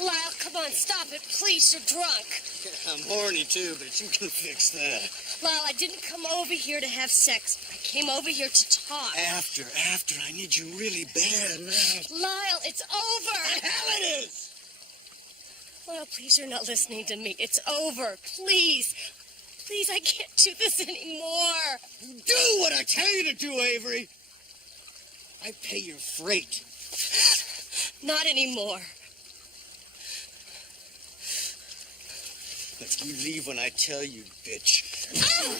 Lyle, come on, stop it, please. You're drunk. I'm horny, too, but you can fix that. Lyle, I didn't come over here to have sex. I came over here to talk. After. I need you really bad now. Lyle, it's over. The hell it is! Lyle, please, you're not listening to me. It's over. Please. Please, I can't do this anymore. Do what I tell you to do, Avery. I pay your freight. Not anymore. But you leave when I tell you, bitch. Oh!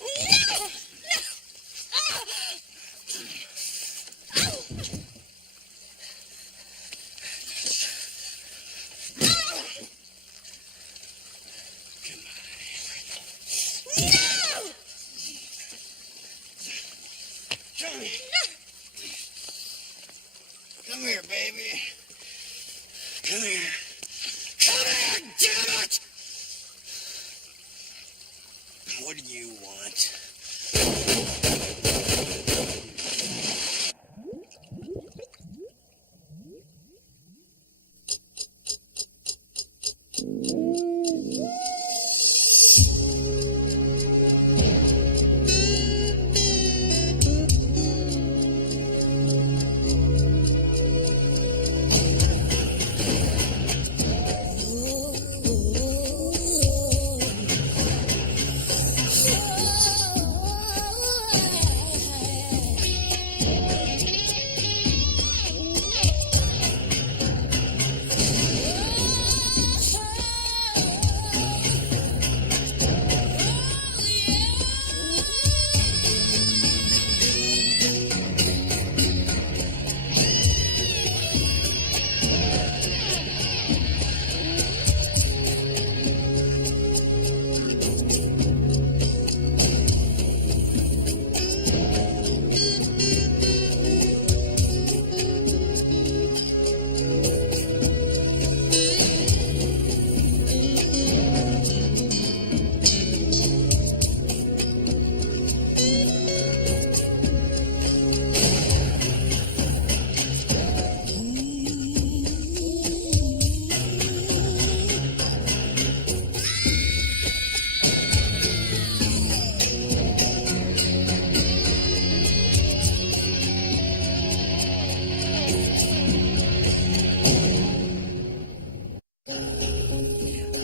No! No! Oh! Oh! Come on, Avery. No! Come here. Come here, baby. Come here. Come here, damn it! What do you want?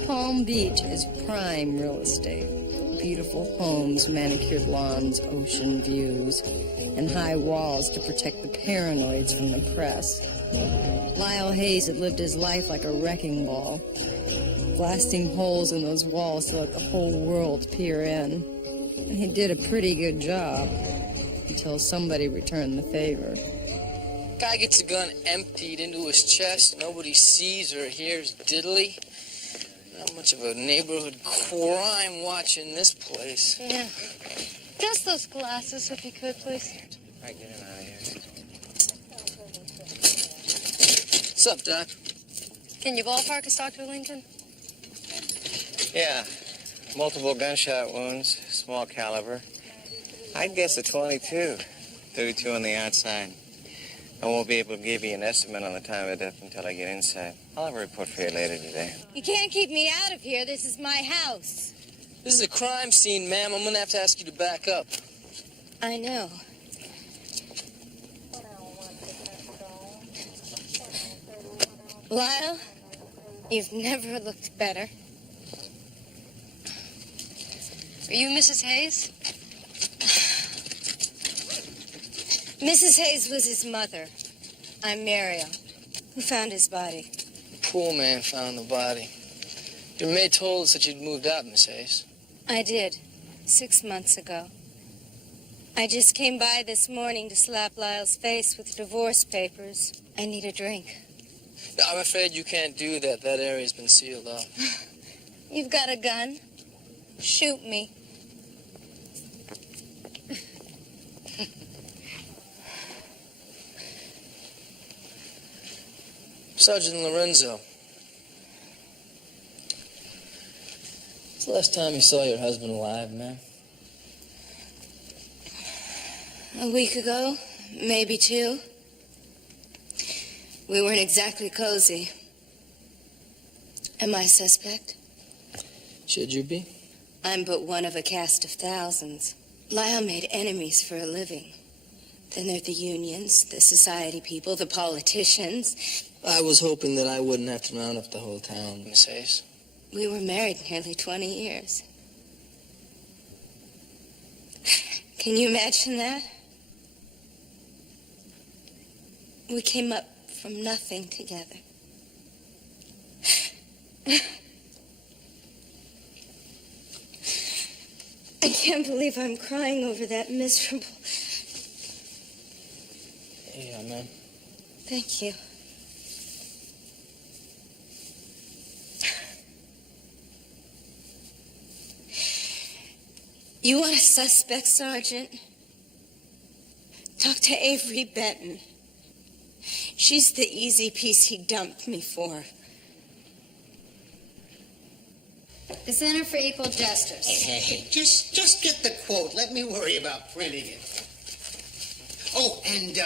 Palm Beach is prime real estate. Beautiful homes, manicured lawns, ocean views, and high walls to protect the paranoids from the press. Lyle Hayes had lived his life like a wrecking ball, blasting holes in those walls to let the whole world peer in. And he did a pretty good job, until somebody returned the favor. Guy gets a gun emptied into his chest, nobody sees or hears diddly. Not much of a neighborhood crime watching this place. Yeah. Just those glasses, if you could, please. All right, get him out of here. What's up, Doc? Can you ballpark us, Dr. Lincoln? Yeah, multiple gunshot wounds, small caliber. I'd guess a 22, 32 on the outside. I won't be able to give you an estimate on the time of death until I get inside. I'll have a report for you later today. You can't keep me out of here. This is my house. This is a crime scene, ma'am. I'm gonna have to ask you to back up. I know. Lyle, you've never looked better. Are you Mrs. Hayes? Mrs. Hayes was his mother. I'm Muriel. Who found his body? Pool man found the body. Your maid told us that you'd moved out, Miss Hayes. I did, 6 months ago. I just came by this morning to slap Lyle's face with divorce papers. I need a drink. No, I'm afraid you can't do that. That area's been sealed off. You've got a gun? Shoot me. Sergeant Lorenzo. When's the last time you saw your husband alive, ma'am? A week ago, maybe 2. We weren't exactly cozy. Am I suspect? Should you be? I'm but one of a cast of thousands. Lyle made enemies for a living. Then there are the unions, the society people, the politicians. I was hoping that I wouldn't have to round up the whole town, Miss Hayes. We were married nearly 20 years. Can you imagine that? We came up from nothing together. I can't believe I'm crying over that miserable... Yeah, man. Thank you. You want a suspect, Sergeant? Talk to Avery Benton. She's the easy piece he dumped me for. The Center for Equal Justice. Hey, just get the quote. Let me worry about printing it. Oh, and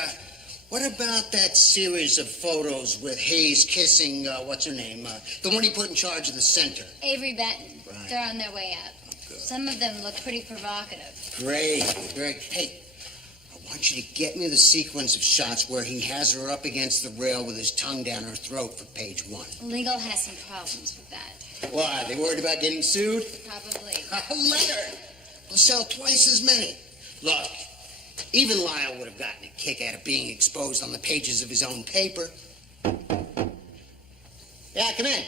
what about that series of photos with Hayes kissing, what's her name? The one he put in charge of the center. Avery Benton. Right. They're on their way out. Oh, good. Some of them look pretty provocative. Great. Hey, I want you to get me the sequence of shots where he has her up against the rail with his tongue down her throat for page 1. Legal has some problems with that. Why, they worried about getting sued? Probably. Let her. We'll sell twice as many. Look, even Lyle would have gotten a kick out of being exposed on the pages of his own paper. Yeah, come in.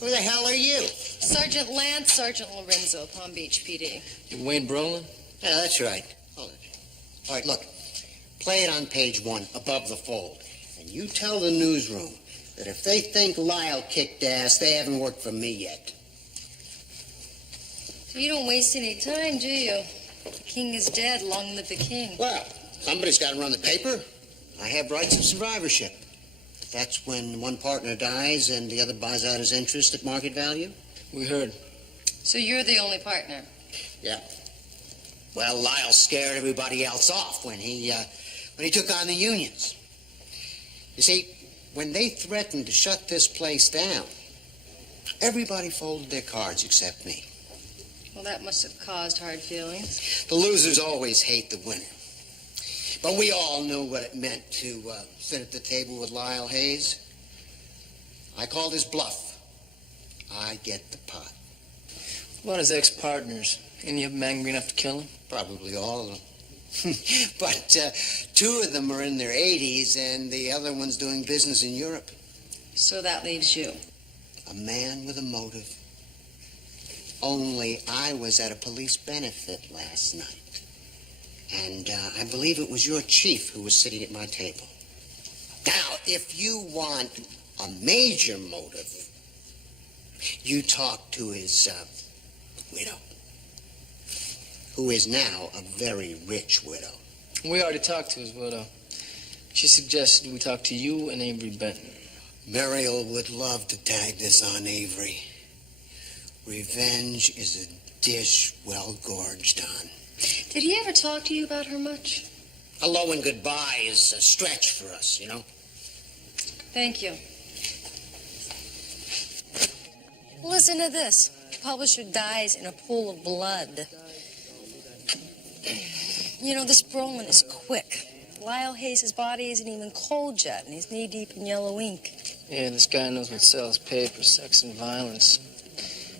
Who the hell are you? Sergeant Lance, Sergeant Lorenzo, Palm Beach PD. You Wayne Brolin? Yeah, that's right. Hold it. All right, look. Play it on page 1, above the fold. And you tell the newsroom that if they think Lyle kicked ass, they haven't worked for me yet. So you don't waste any time, do you? The king is dead. Long live the king. Well, somebody's got to run the paper. I have rights of survivorship. That's when one partner dies and the other buys out his interest at market value. We heard. So you're the only partner? Yeah. Well, Lyle scared everybody else off when he took on the unions. You see, when they threatened to shut this place down, everybody folded their cards except me. Well, that must have caused hard feelings. The losers always hate the winner. But we all knew what it meant to sit at the table with Lyle Hayes. I called his bluff. I get the pot. What about his ex-partners? Any of them angry enough to kill him? Probably all of them. But 2 of them are in their 80s, and the other one's doing business in Europe. So that leaves you. A man with a motive. Only I was at a police benefit last night. And I believe it was your chief who was sitting at my table. Now, if you want a major motive, you talk to his widow, who is now a very rich widow. We already talked to his widow. She suggested we talk to you and Avery Benton. Muriel would love to tag this on Avery. Revenge is a dish well gorged on. Did he ever talk to you about her much? Hello and goodbye is a stretch for us, you know? Thank you. Listen to this. Publisher dies in a pool of blood. You know, this Brolin is quick. Lyle Hayes' body isn't even cold yet, and he's knee-deep in yellow ink. Yeah, this guy knows what sells paper, sex, and violence.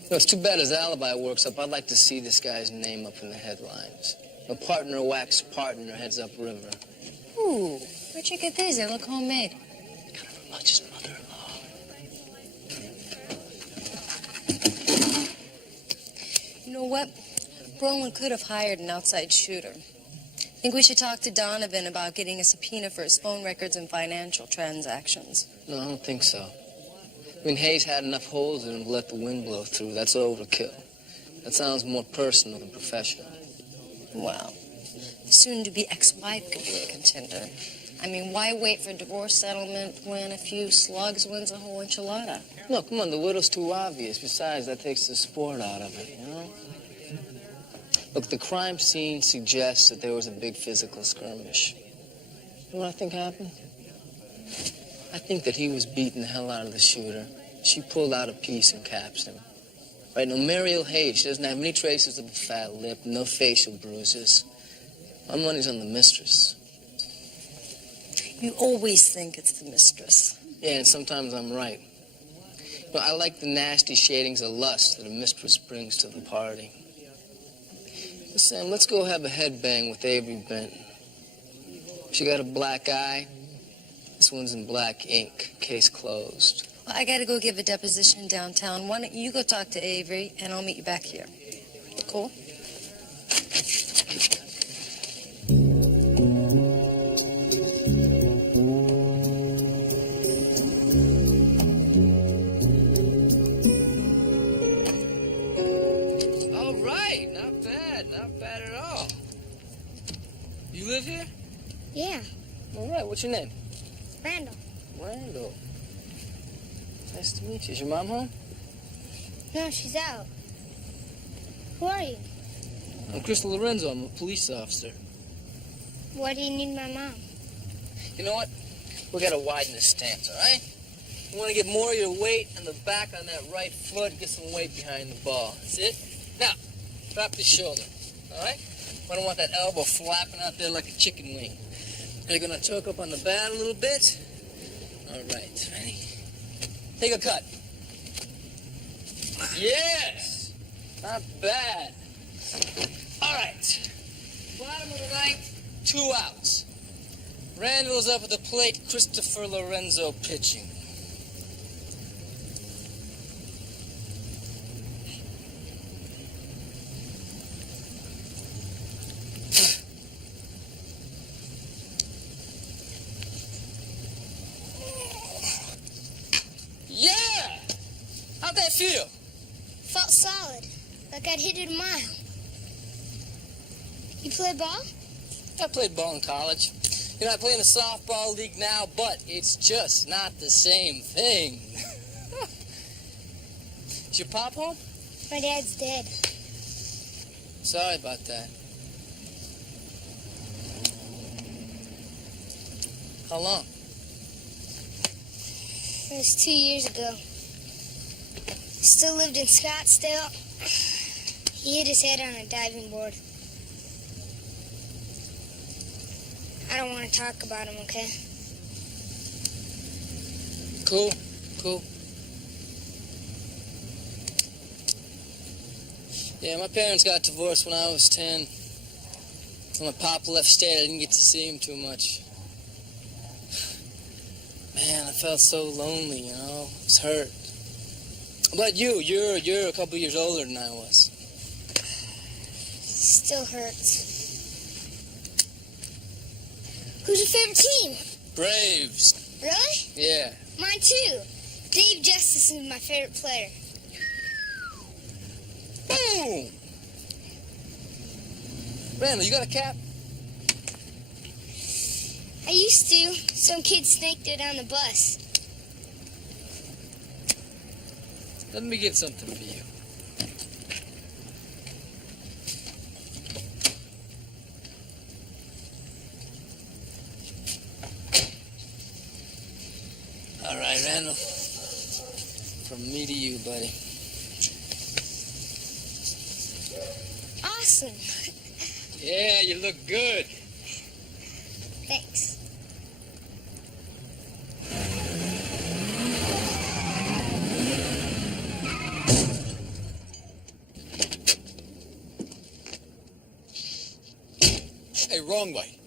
You know, it's too bad his alibi works up. I'd like to see this guy's name up in the headlines. A partner whacks partner heads up river. Ooh, where'd you get these? They look homemade. Got him from Lodge's mother-in-law. You know what? Brolin could have hired an outside shooter. I think we should talk to Donovan about getting a subpoena for his phone records and financial transactions. No, I don't think so. I mean, Hayes had enough holes in him to let the wind blow through. That's overkill. That sounds more personal than professional. Well, soon-to-be ex-wife could be a contender. I mean, why wait for divorce settlement when a few slugs wins a whole enchilada? Look, come on, the widow's too obvious. Besides, that takes the sport out of it, you know? Look, the crime scene suggests that there was a big physical skirmish. You know what I think happened? I think that he was beating the hell out of the shooter. She pulled out a piece and caps him. Right, now Mariel Hayes, she doesn't have any traces of a fat lip, no facial bruises. My money's on the mistress. You always think it's the mistress. Yeah, and sometimes I'm right. But I like the nasty shadings of lust that a mistress brings to the party. So, Sam, let's go have a headbang with Avery Benton. She got a black eye. This one's in black ink. Case closed. Well, I gotta go give a deposition downtown. Why don't you go talk to Avery, and I'll meet you back here. Cool? All right, not bad at all. You live here? Yeah, All right, what's your name? Randall. Randall. Nice to meet you. Is your mom home? No, she's out. Who are you? I'm Chris Lorenzo. I'm a police officer. Why do you need my mom? You know what? We gotta widen the stance, all right? You want to get more of your weight on the back on that right foot, get some weight behind the ball. That's it. Now, drop the shoulder, all right? I don't want that elbow flapping out there like a chicken wing. You're gonna choke up on the bat a little bit. All right, ready? Take a cut. Yes! Not bad. All right. Bottom of the ninth, 2 outs. Randall's up at the plate, Christopher Lorenzo pitching. Yeah! How'd that feel? Felt solid, like I'd hit it a mile. You play ball? I played ball in college. You know, I play in the softball league now, but it's just not the same thing. Is your pop home? My dad's dead. Sorry about that. How long? It was 2 years ago. Still lived in Scottsdale. He hit his head on a diving board. I don't want to talk about him, okay? Cool, cool. Yeah, my parents got divorced when I was 10. When my pop left state, I didn't get to see him too much. Man, I felt so lonely, you know. I was hurt. But you're a couple years older than I was. Still hurts. Who's your favorite team? Braves. Really? Yeah. Mine too. Dave Justice is my favorite player. Boom! Randall, you got a cap? I used to. Some kid snaked it on the bus. Let me get something for you. All right, Randall. From me to you, buddy. Awesome. Yeah, you look good. Thanks. Hey, wrong way.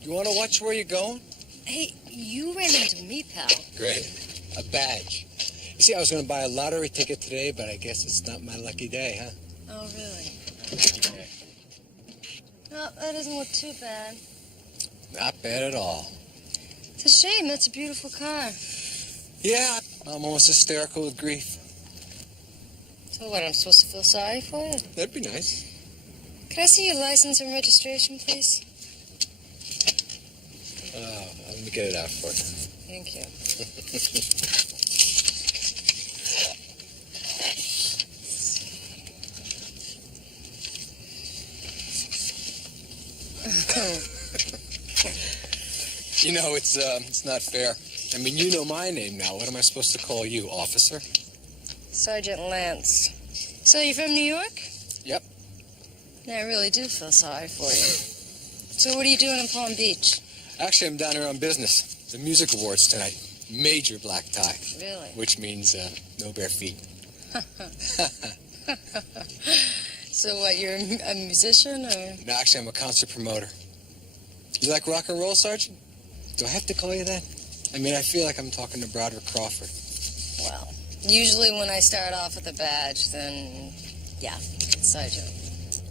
You want to watch where you're going? Hey, you ran into me, pal. Great. A badge. You see, I was going to buy a lottery ticket today, but I guess it's not my lucky day, huh? Oh, really? Well, that doesn't look too bad. Not bad at all. It's a shame. That's a beautiful car. Yeah, I'm almost hysterical with grief. So what, I'm supposed to feel sorry for you? That'd be nice. Can I see your license and registration, please? Let me get it out for you. Thank you. You know, it's not fair. I mean, you know my name now. What am I supposed to call you, officer? Sergeant Lance. So you're from New York? Yep. Yeah, I really do feel sorry for you. So what are you doing in Palm Beach? Actually, I'm down here on business. The music awards tonight. Major black tie. Really? Which means no bare feet. So what, you're a musician or? No, actually, I'm a concert promoter. You like rock and roll, Sergeant? Do I have to call you that? I mean, I feel like I'm talking to Broderick Crawford. Well, usually when I start off with a badge, then, yeah, Sergeant.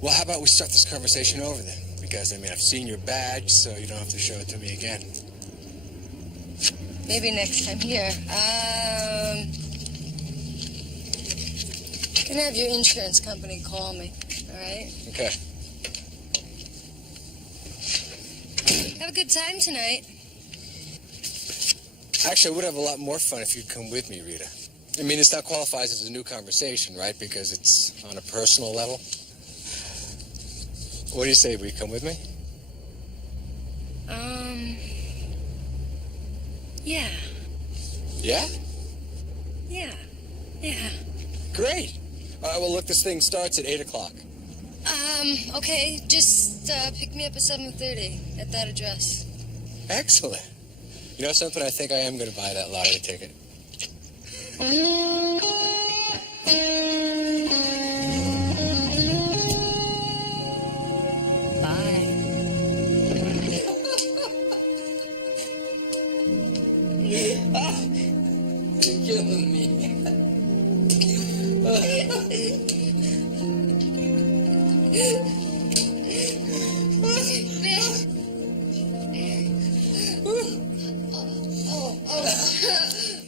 Well, how about we start this conversation over then? Because, I mean, I've seen your badge, so you don't have to show it to me again. Maybe next time. Here, can I have your insurance company call me, all right? Okay. Have a good time tonight. Actually, I would have a lot more fun if you'd come with me, Rita. I mean, this now qualifies as a new conversation, right? Because it's on a personal level. What do you say? Will you come with me? Yeah. Yeah? Yeah. Yeah. Great. All right, well, look, this thing starts at 8 o'clock. Okay, just pick me up at 7:30 at that address. Excellent. You know something? I think I am going to buy that lottery ticket. You're killing me.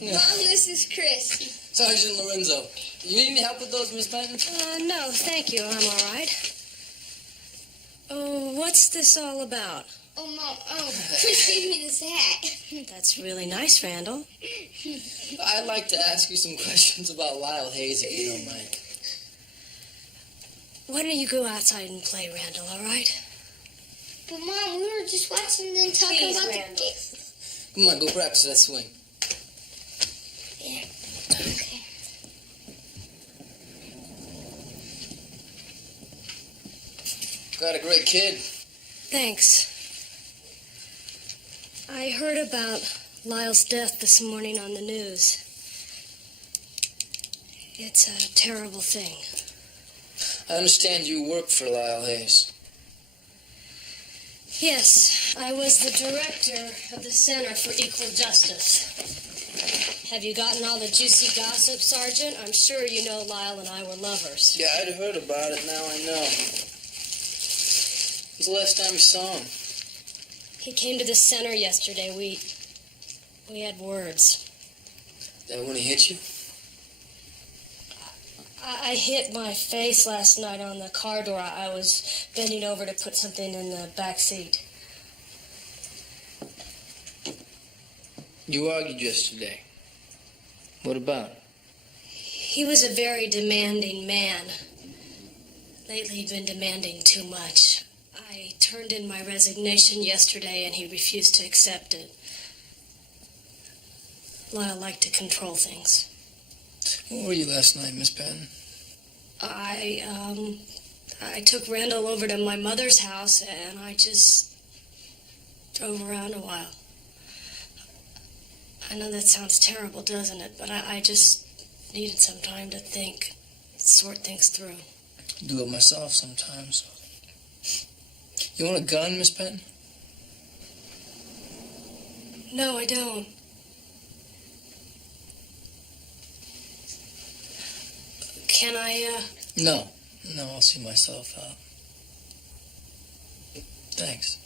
Mom, this is Chris. Sergeant Lorenzo, you need any help with those, Miss Benton? No, thank you. I'm all right. Oh, what's this all about? Oh, Mom, Chris gave me this hat. That's really nice, Randall. I'd like to ask you some questions about Lyle Hayes, if you don't mind. Why don't you go outside and play, Randall, all right? But, Mom, we were just watching and then talking Please, about Randall. the kids. Come on, go practice that swing. Yeah, okay. Got a great kid. Thanks. I heard about Lyle's death this morning on the news. It's a terrible thing. I understand you work for Lyle Hayes. Yes, I was the director of the Center for Equal Justice. Have you gotten all the juicy gossip, Sergeant? I'm sure you know Lyle and I were lovers. Yeah, I'd heard about it, now I know. When's the last time you saw him? He came to the center yesterday. We had words. That when he hit you? I hit my face last night on the car door. I was bending over to put something in the back seat. You argued yesterday. What about? He was a very demanding man. Lately, he'd been demanding too much. I turned in my resignation yesterday, and he refused to accept it. Lyle liked to control things. Where were you last night, Miss Patton? I took Randall over to my mother's house, and I just drove around a while. I know that sounds terrible, doesn't it? But I just needed some time to think, sort things through. Do it myself sometimes. You want a gun, Miss Patton? No, I don't. Can I, No, I'll see myself out. Thanks.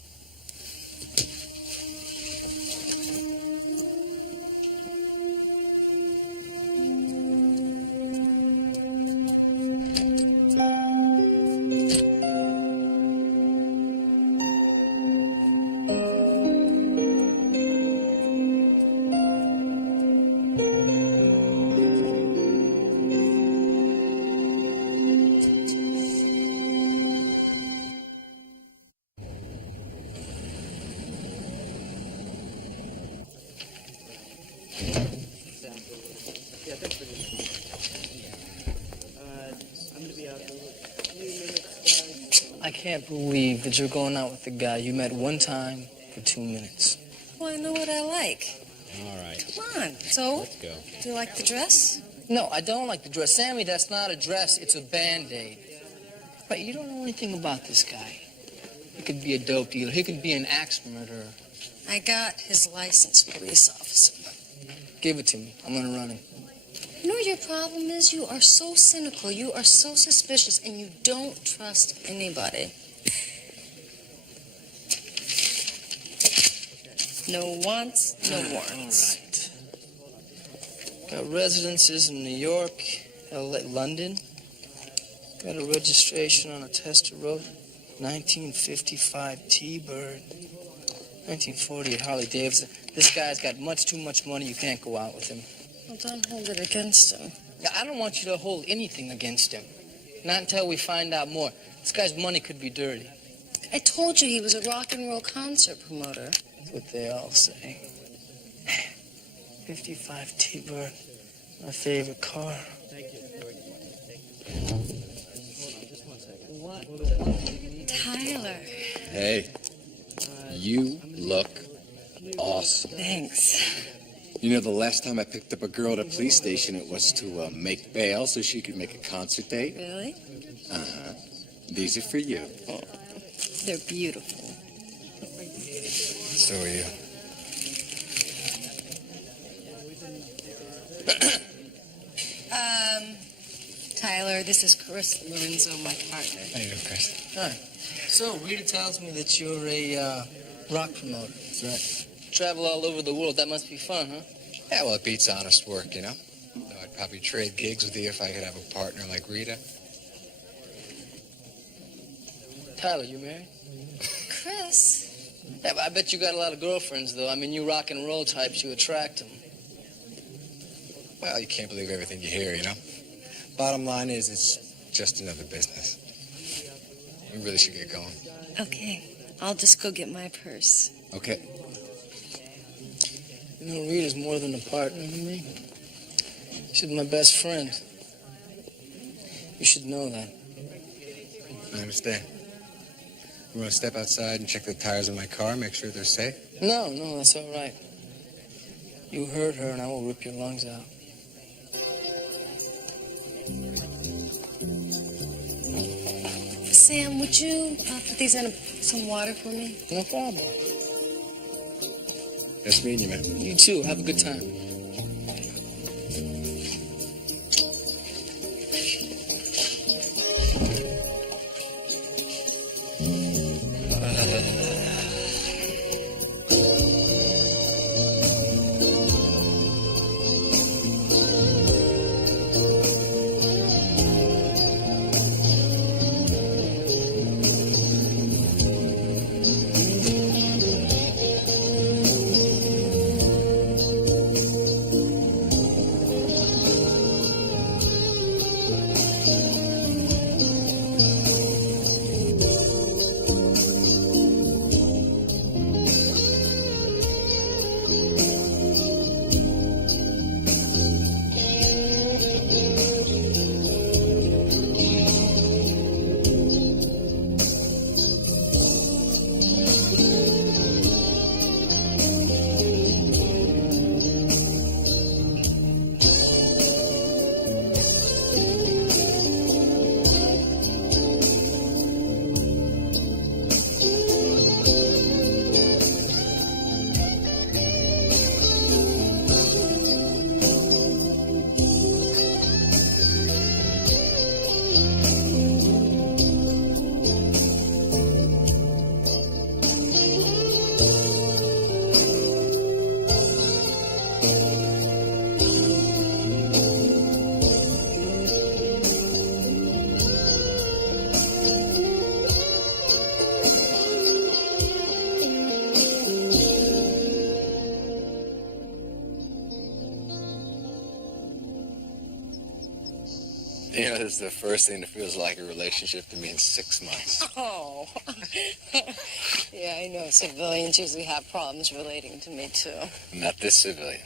I can't believe that you're going out with the guy you met one time for 2 minutes. Well, I know what I like. All right. Come on. So, Let's go. do you like the dress? No, I don't like the dress. Sammy, that's not a dress. It's a Band-Aid. But you don't know anything about this guy. He could be a dope dealer. He could be an axe murderer. I got his license, police officer. Give it to me. I'm gonna run him. You know what your problem is? You are so cynical, you are so suspicious, and you don't trust anybody. No wants, no warrants. All right. Got residences in New York, LA, London. Got a registration on a Tester Road. 1955 T-Bird. 1940 Harley Davidson. This guy's got much too much money. You can't go out with him. Well, don't hold it against him. Now, I don't want you to hold anything against him. Not until we find out more. This guy's money could be dirty. I told you he was a rock and roll concert promoter. That's what they all say. 55 T-Bird. My favorite car. Tyler. Hey, you look awesome. Thanks. You know, the last time I picked up a girl at a police station, it was to make bail so she could make a concert date. Really? Uh-huh. These are for you. Oh, they're beautiful. So are you. Tyler, this is Chris Lorenzo, my partner. How you doing, Chris? Hi. So, Rita tells me that you're a rock promoter. That's right. Travel all over the world. That must be fun, huh? Yeah, well, it beats honest work, you know? I'd probably trade gigs with you if I could have a partner like Rita. Tyler, you married? Chris? Yeah, but I bet you got a lot of girlfriends, though. I mean, you rock and roll types, you attract them. Well, you can't believe everything you hear, you know? Bottom line is, it's just another business. We really should get going. Okay, I'll just go get my purse. Okay. You know, Rita's more than a partner to me. She's my best friend. You should know that. I understand. You want to step outside and check the tires of my car, make sure they're safe? No, that's all right. You hurt her, and I will rip your lungs out. Sam, would you put these in some water for me? No problem. Nice meeting you, man. You too. Have a good time. You know, this is the first thing that feels like a relationship to me in 6 months. Oh. Yeah, I know. Civilians usually have problems relating to me, too. Not this civilian.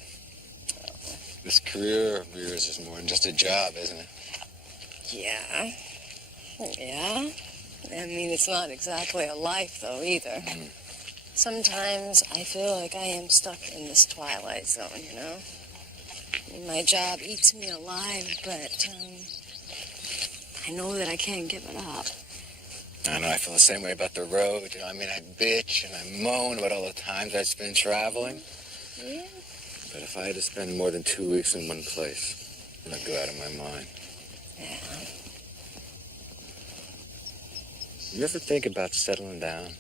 This career of yours is more than just a job, isn't it? Yeah. Yeah. I mean, it's not exactly a life, though, either. Sometimes I feel like I am stuck in this twilight zone, you know? My job eats me alive, but I know that I can't give it up. I know, I feel the same way about the road. I mean, I bitch and I moan about all the times I've spent traveling. Yeah. But if I had to spend more than 2 weeks in one place, I'd go out of my mind. Yeah. You ever think about settling down?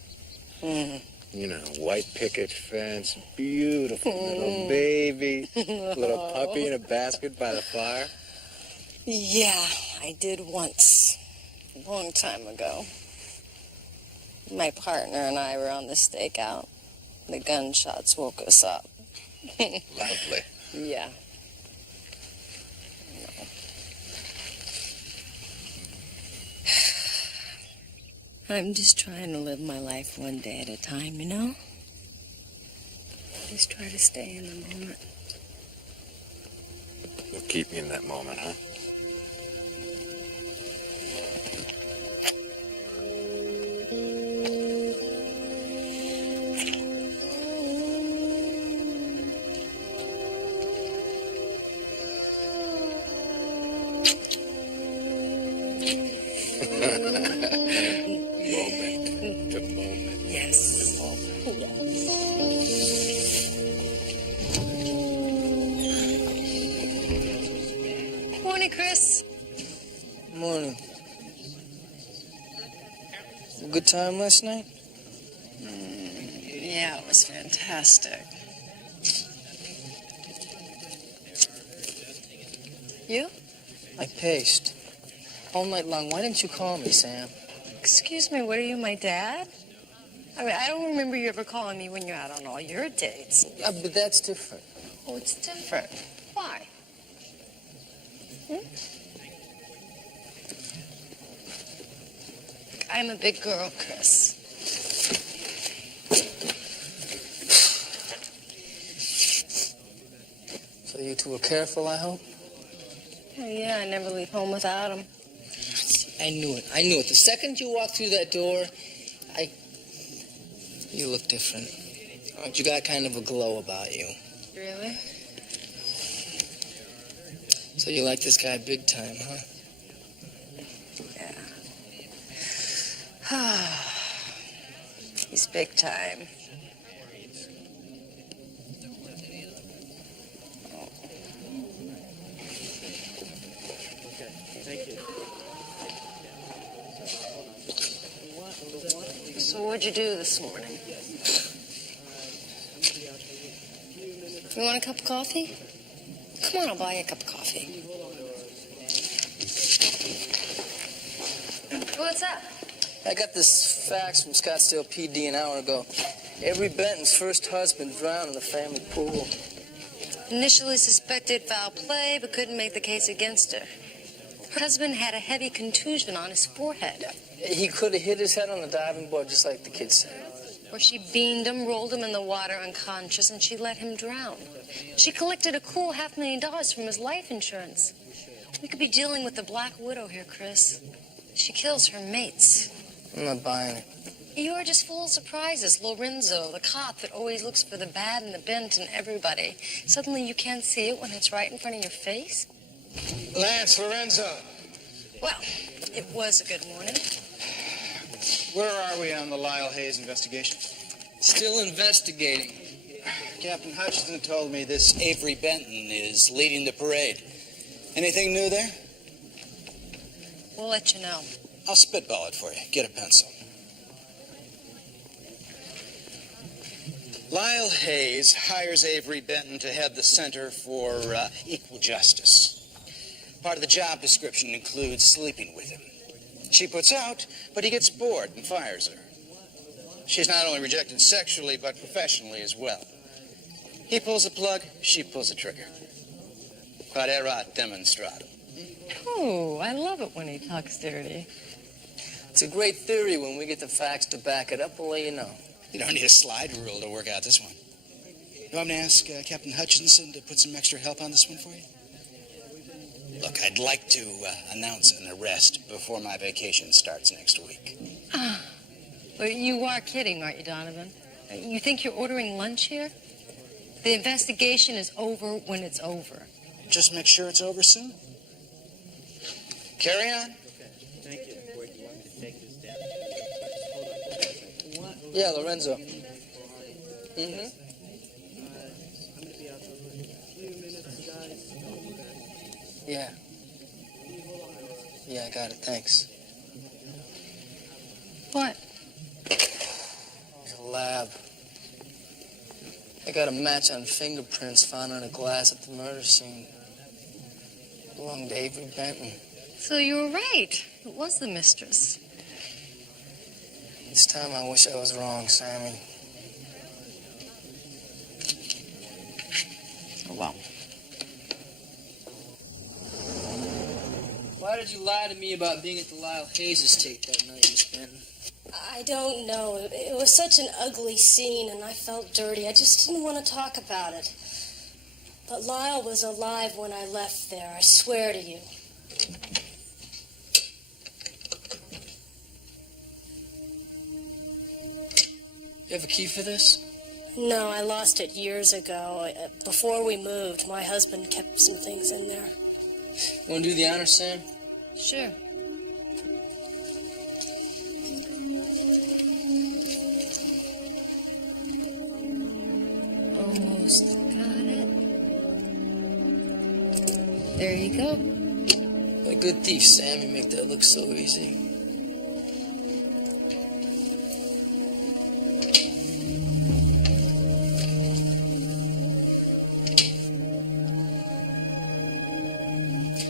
Mm. You know, white picket fence, beautiful little baby, little puppy in a basket by the fire. Yeah, I did once. A long time ago. My partner and I were on the stakeout. The gunshots woke us up. Lovely. Yeah. No. I'm just trying to live my life one day at a time, you know? Just try to stay in the moment. You'll keep me in that moment, huh? Morning, Chris. Morning. Good time last night? Yeah, it was fantastic. You? I paced. All night long. Why didn't you call me, Sam? Excuse me, what are you, my dad? I mean, I don't remember you ever calling me when you're out on all your dates. But that's different. Oh, it's different. Why? I'm a big girl, Chris. So you two were careful, I hope? Oh, yeah, I never leave home without him. I knew it. I knew it. The second you walked through that door, You look different. You got kind of a glow about you. Really? So you like this guy big time, huh? Yeah. He's big time. So what'd you do this morning? You want a cup of coffee? Come on, I'll buy you a cup of coffee. What's up? I got this fax from Scottsdale PD an hour ago. Avery Benton's first husband drowned in the family pool. Initially suspected foul play, but couldn't make the case against her. Her husband had a heavy contusion on his forehead. He could have hit his head on the diving board, just like the kids said. Where she beamed him, rolled him in the water unconscious, and she let him drown. She collected a cool $500,000 from his life insurance. We could be dealing with the Black Widow here, Chris. She kills her mates. I'm not buying it. You are just full of surprises. Lorenzo, the cop that always looks for the bad and the bent in everybody. Suddenly you can't see it when it's right in front of your face. Lance, Lorenzo. Well, it was a good morning. Where are we on the Lyle Hayes investigation? Still investigating. Captain Hutchinson told me this Avery Benton is leading the parade. Anything new there? We'll let you know. I'll spitball it for you. Get a pencil. Lyle Hayes hires Avery Benton to head the Center for Equal Justice. Part of the job description includes sleeping with him. She puts out, but he gets bored and fires her. She's not only rejected sexually, but professionally as well. He pulls the plug, she pulls the trigger. Quod erat demonstratum. Oh, I love it when he talks dirty. It's a great theory. When we get the facts to back it up, we'll let you know. You don't need a slide rule to work out this one. You want me to ask Captain Hutchinson to put some extra help on this one for you? Look, I'd like to announce an arrest before my vacation starts next week. But you are kidding, aren't you, Donovan? You think you're ordering lunch here? The investigation is over when it's over. Just make sure it's over soon. Carry on. Yeah, Lorenzo. Yeah. Yeah, I got it. Thanks. What? The lab. I got a match on fingerprints found on a glass at the murder scene. Belonged to Avery Benton. So you were right. It was the mistress. This time I wish I was wrong, Sammy. Oh, well. Why did you lie to me about being at the Lyle Hayes estate that night, Miss Benton? I don't know. It was such an ugly scene, and I felt dirty. I just didn't want to talk about it. But Lyle was alive when I left there, I swear to you. You have a key for this? No, I lost it years ago. Before we moved, my husband kept some things in there. You want to do the honor, Sam? Sure. Almost got it. There you go. A good thief, Sam. You make that look so easy.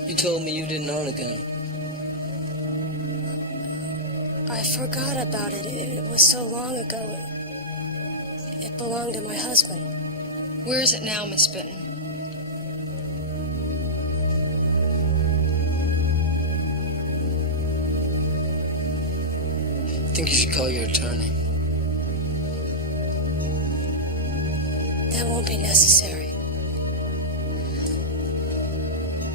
You told me you didn't own a gun. I forgot about it. It was so long ago. It belonged to my husband. Where is it now, Miss Benton? I think you should call your attorney. That won't be necessary.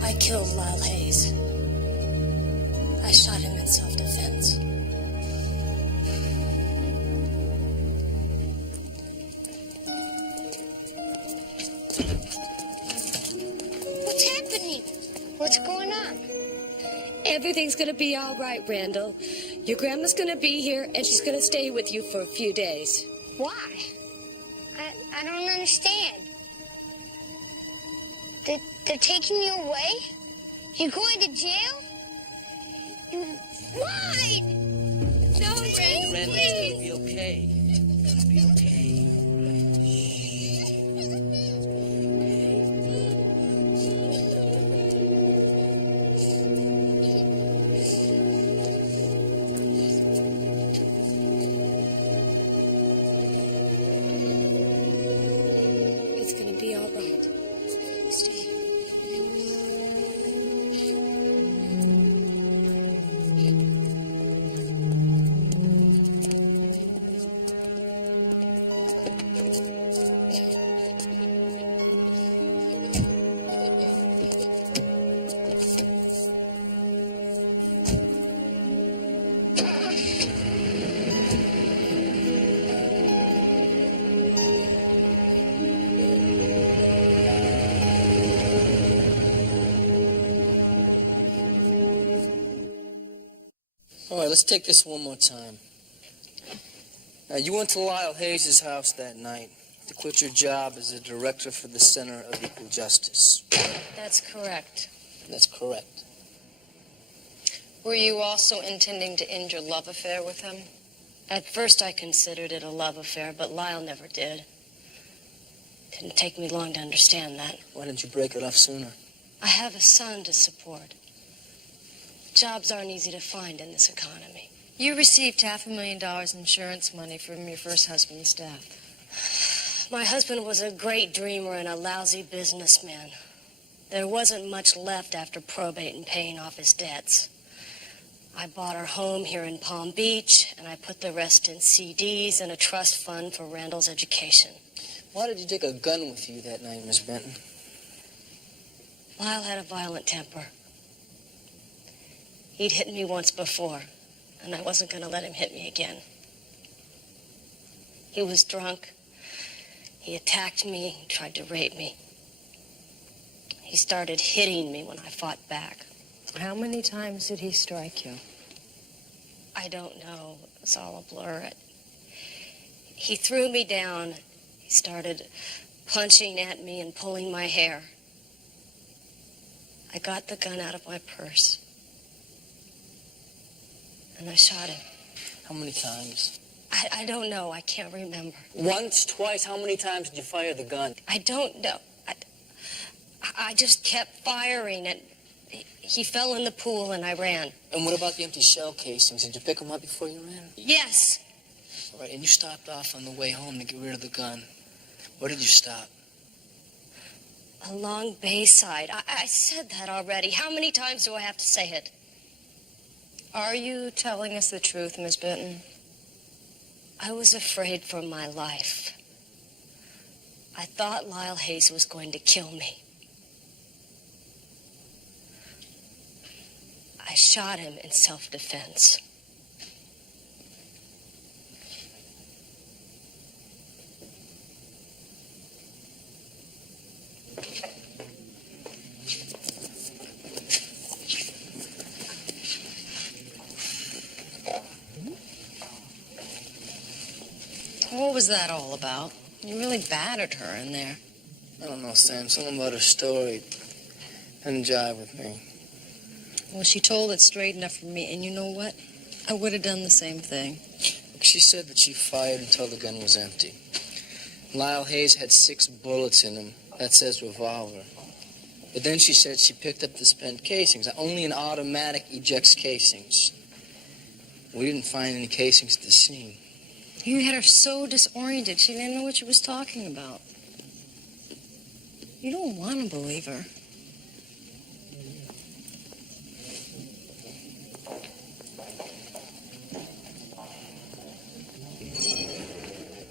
I killed Lyle Hayes. I shot him in self-defense. What's happening? What's going on? Everything's gonna be all right, Randall. Your grandma's gonna be here, and she's gonna stay with you for a few days. Why? I don't understand. They're taking you away? You're going to jail? Why? No, Randall, Randall, it's gonna be okay. It's gonna be okay. It's gonna be all right. Stay. All right, let's take this one more time. Now, you went to Lyle Hayes' house that night to quit your job as a director for the Center of Equal Justice. That's correct. That's correct. Were you also intending to end your love affair with him? At first I considered it a love affair, but Lyle never did. Didn't take me long to understand that. Why didn't you break it off sooner? I have a son to support. Jobs aren't easy to find in this economy. You received $500,000 insurance money from your first husband's death. My husband was a great dreamer and a lousy businessman. There wasn't much left after probate and paying off his debts. I bought our home here in Palm Beach, and I put the rest in CDs and a trust fund for Randall's education. Why did you take a gun with you that night, Miss Benton? Lyle had a violent temper. He'd hit me once before, and I wasn't going to let him hit me again. He was drunk. He attacked me, tried to rape me. He started hitting me when I fought back. How many times did he strike you? I don't know. It's all a blur. He threw me down. He started punching at me and pulling my hair. I got the gun out of my purse. And I shot him. How many times? I don't know. I can't remember. Once, twice? How many times did you fire the gun? I don't know. I just kept firing, and he fell in the pool, and I ran. And what about the empty shell casings? Did you pick them up before you ran? Yes. All right, and you stopped off on the way home to get rid of the gun. Where did you stop? Along Bayside. I said that already. How many times do I have to say it? Are you telling us the truth, Miss Benton? I was afraid for my life. I thought Lyle Hayes was going to kill me. I shot him in self-defense. What was that all about? You really battered her in there. I don't know, Sam. Something about her story didn't jive with me. Well, she told it straight enough for me, and you know what? I would have done the same thing. She said that she fired until the gun was empty. Lyle Hayes had 6 bullets in him. That says revolver. But then she said she picked up the spent casings. Only an automatic ejects casings. We didn't find any casings at the scene. You had her so disoriented, she didn't know what she was talking about. You don't want to believe her.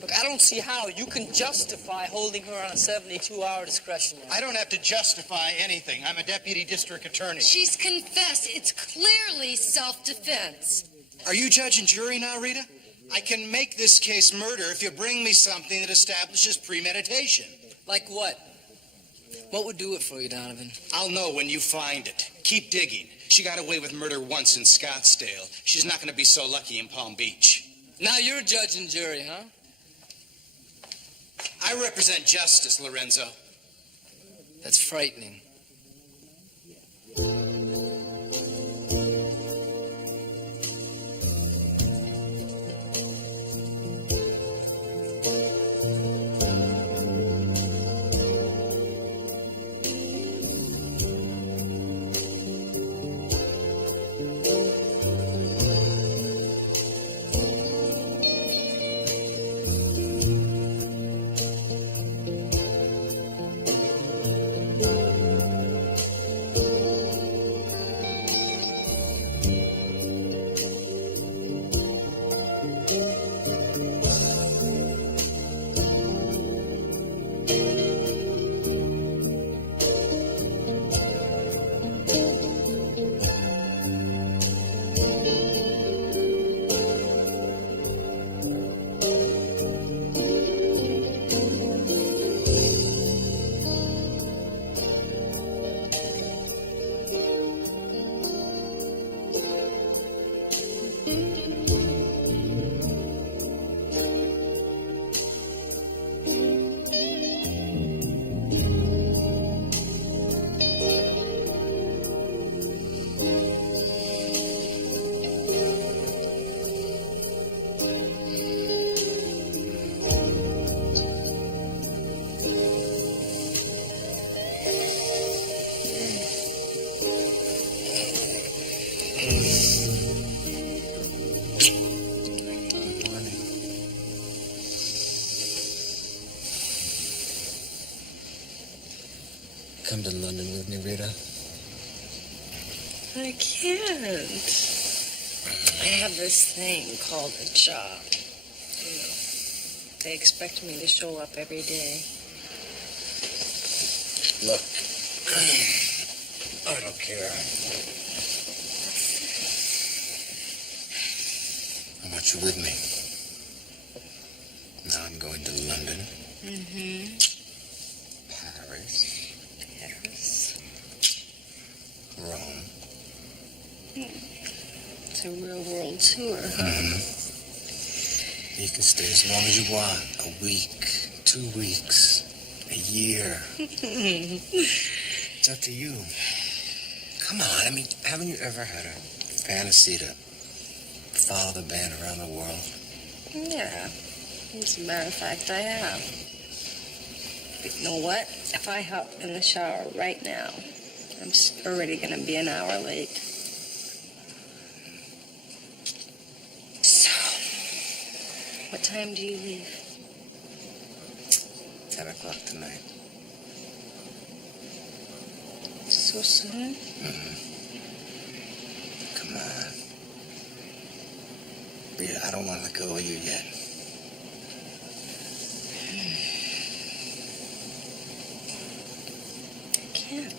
Look, I don't see how you can justify holding her on a 72-hour discretionary. I don't have to justify anything. I'm a deputy district attorney. She's confessed. It's clearly self-defense. Are you judge and jury now, Rita? I can make this case murder if you bring me something that establishes premeditation. Like what? What would do it for you, Donovan? I'll know when you find it. Keep digging. She got away with murder once in Scottsdale. She's not going to be so lucky in Palm Beach. Now you're judge and jury, huh? I represent justice, Lorenzo. That's frightening. Come to London with me, Rita? I can't. I have this thing called a job. they expect me to show up every day. Look, I don't care. I want you with me. Now I'm going to London. Mm-hmm. Paris. Paris. Rome. It's a real world tour. Mm-hmm. You can stay as long as you want. A week, 2 weeks, a year. It's up to you. Come on, I mean, haven't you ever had a fantasy to follow the band around the world? Yeah. As a matter of fact, I have. But you know what? If I hop in the shower right now, I'm already going to be an hour late. So, what time do you leave? 10 o'clock tonight. So soon? Mm-hmm. Come on. Rita, I don't want to let go of you yet. I can't.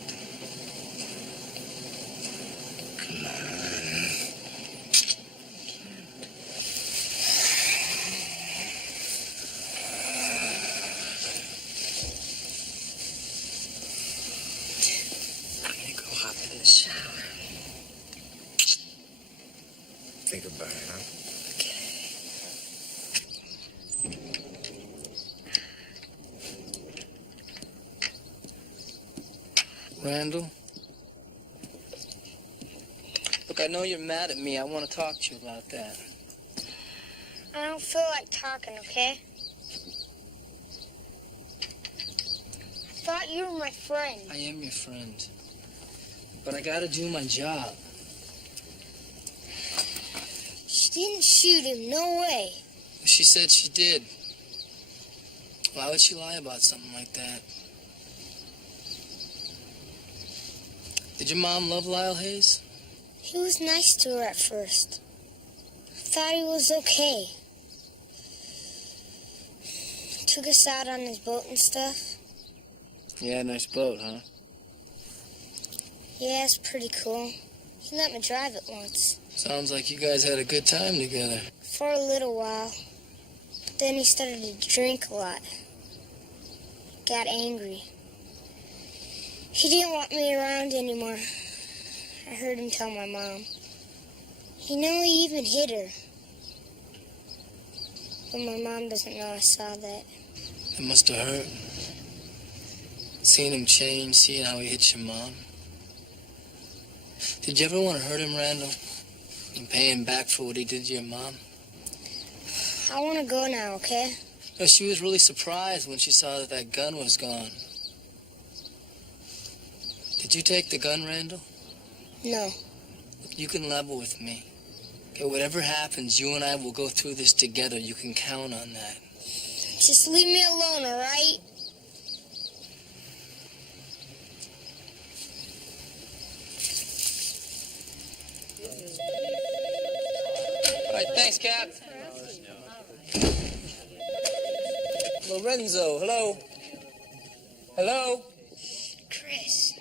Come on. I'm going to go hop in the shower. Think about it, huh? Randall? Look, I know you're mad at me. I want to talk to you about that. I don't feel like talking, okay? I thought you were my friend. I am your friend. But I gotta do my job. She didn't shoot him, no way. She said she did. Why would she lie about something like that? Did your mom love Lyle Hayes? He was nice to her at first. I thought he was okay. Took us out on his boat and stuff. Yeah, nice boat, huh? Yeah, it's pretty cool. He let me drive it once. Sounds like you guys had a good time together. For a little while. But then he started to drink a lot. Got angry. He didn't want me around anymore. I heard him tell my mom. You know, he even hit her. But my mom doesn't know I saw that. It must have hurt. Seeing him change, seeing how he hit your mom. Did you ever want to hurt him, Randall? And pay him back for what he did to your mom? I want to go now, okay? No, she was really surprised when she saw that that gun was gone. Did you take the gun, Randall? No. Look, you can level with me. Okay, whatever happens, you and I will go through this together. You can count on that. Just leave me alone, all right? All right, thanks, Cap. Lorenzo, hello? Hello? Chris.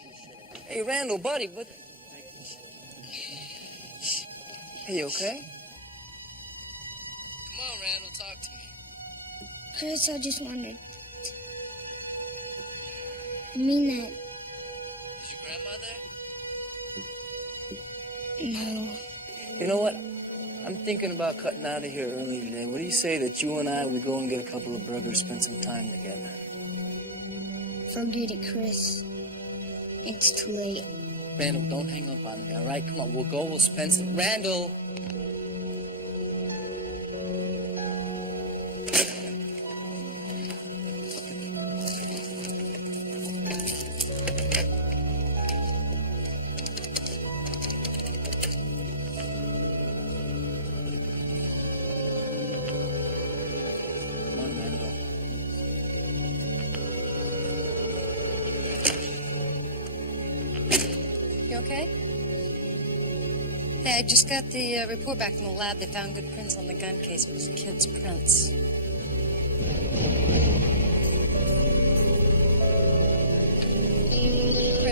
Hey, Randall, buddy, what? Hey, you okay? Come on, Randall, talk to me. Chris, I just wondered. I mean that. Is your grandma there? No. You know what? I'm thinking about cutting out of here early today. What do you say that you and I, we go and get a couple of burgers, spend some time together? Forget it, Chris. It's too late. Randall, don't hang up on me, all right? Come on, we'll go, we'll spend some... Randall! Come on, Randall. You okay? Hey, I just got the report back from the lab. They found good prints on the gun case. It was a kid's prints.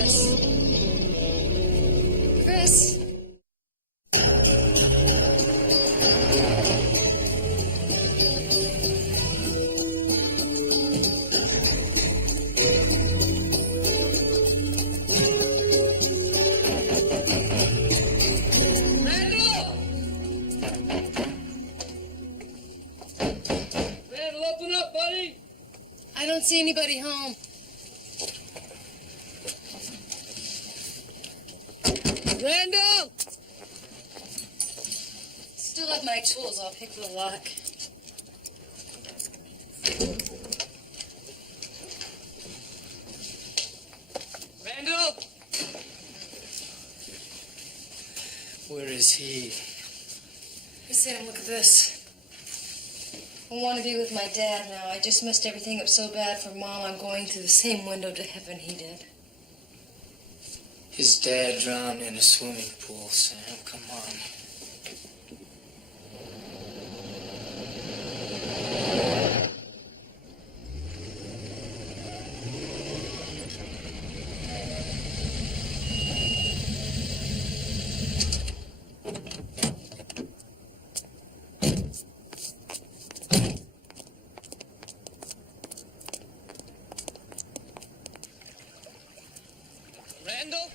Chris. Chris. I don't see anybody home. Randall! Still have my tools. I'll pick the lock. Randall! Where is he? Hey, Sam, look at this. I want to be with my dad now. I just messed everything up so bad for Mom. I'm going through the same window to heaven he did. His dad drowned in a swimming pool, Sam. Come on. Randall?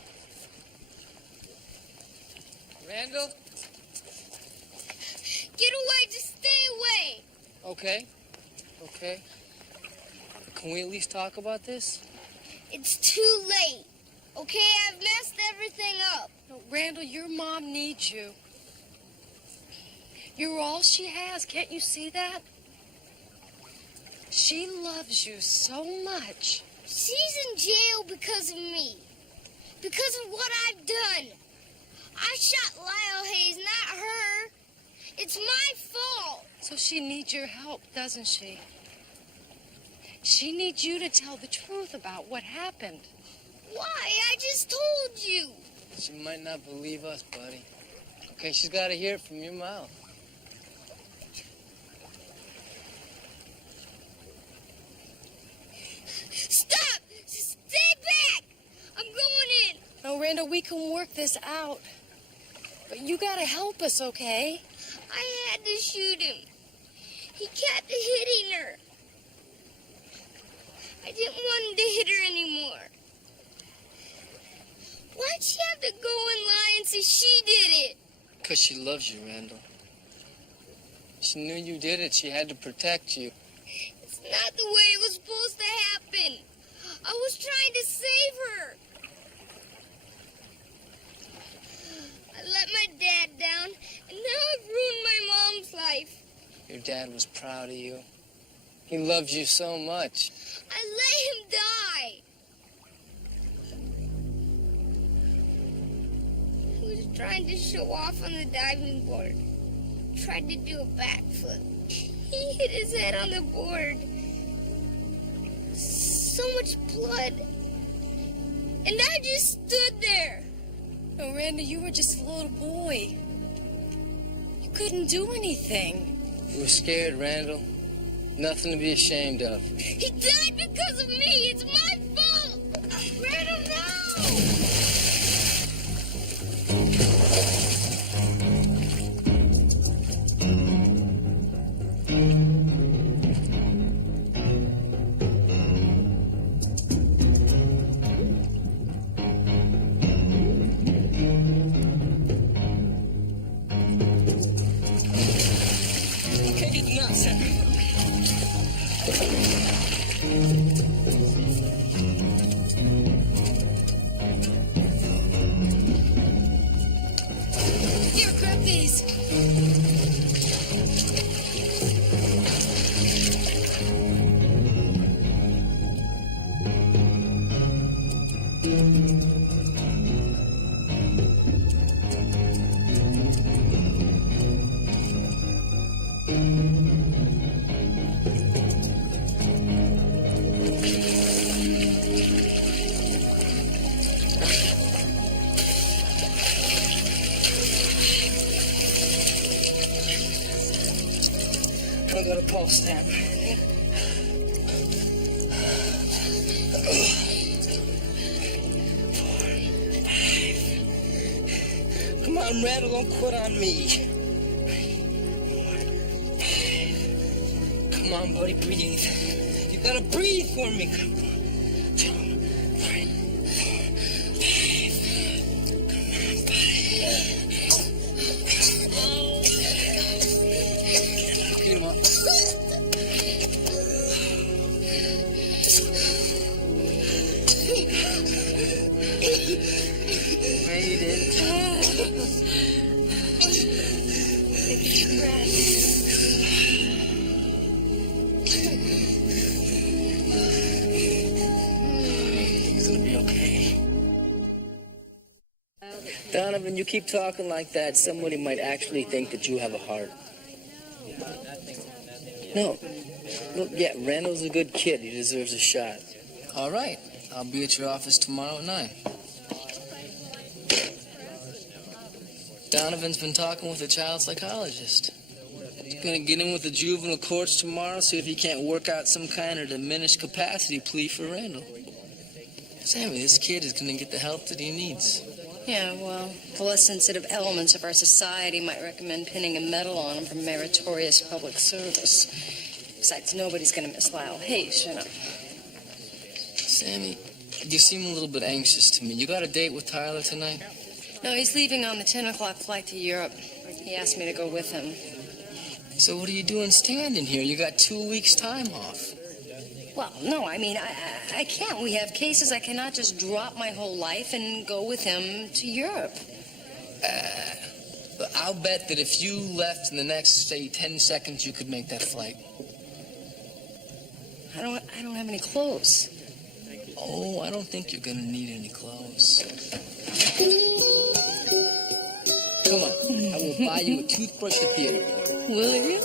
Randall? Get away, just stay away. Okay. Okay. Can we at least talk about this? It's too late. Okay, I've messed everything up. No, Randall, your mom needs you. You're all she has. Can't you see that? She loves you so much. She's in jail because of me. Because of what I've done. I shot Lyle Hayes, not her. It's my fault. So she needs your help, doesn't she? She needs you to tell the truth about what happened. Why? I just told you. She might not believe us, buddy. Okay, she's got to hear it from your mouth. Stop! Stay back! I'm going in. No, Randall, we can work this out. But you gotta help us, okay? I had to shoot him. He kept hitting her. I didn't want him to hit her anymore. Why'd she have to go and lie and say she did it? Because she loves you, Randall. She knew you did it. She had to protect you. It's not the way it was supposed to happen. I was trying to save her. I let my dad down, and now I've ruined my mom's life. Your dad was proud of you. He loved you so much. I let him die. He was trying to show off on the diving board. Tried to do a backflip. He hit his head on the board. So much blood. And I just stood there. No, Randall, you were just a little boy. You couldn't do anything. You were scared, Randall. Nothing to be ashamed of. He died because of me. It's my fault. Randall, no! Here, grab these. I got a pulse stamp. on, Randall, don't quit on me. Come on, buddy, breathe. You gotta breathe for me. Come on. 2, 3, 4, 5. Get him up. Made it. It's gonna be okay. Donovan, you keep talking like that, somebody might actually think that you have a heart. No. Look, yeah, Randall's a good kid. He deserves a shot. All right. I'll be at your office tomorrow at 9. Donovan's been talking with a child psychologist. He's gonna get in with the juvenile courts tomorrow, see if he can't work out some kind of diminished capacity plea for Randall. Sammy, this kid is gonna get the help that he needs. Yeah, well, the less sensitive elements of our society might recommend pinning a medal on him for meritorious public service. Besides, nobody's gonna miss Lyle Hayes, you know. Sammy, you seem a little bit anxious to me. You got a date with Tyler tonight? No, he's leaving on the 10 o'clock flight to Europe. He asked me to go with him. So what are you doing standing here? You got 2 weeks' time off. Well, no, I mean, I can't. We have cases. I cannot just drop my whole life and go with him to Europe. But I'll bet that if you left in the next, say, 10 seconds, you could make that flight. I don't have any clothes. Oh, I don't think you're gonna need any clothes. Come on, I will buy you a toothbrush at the airport. Will you?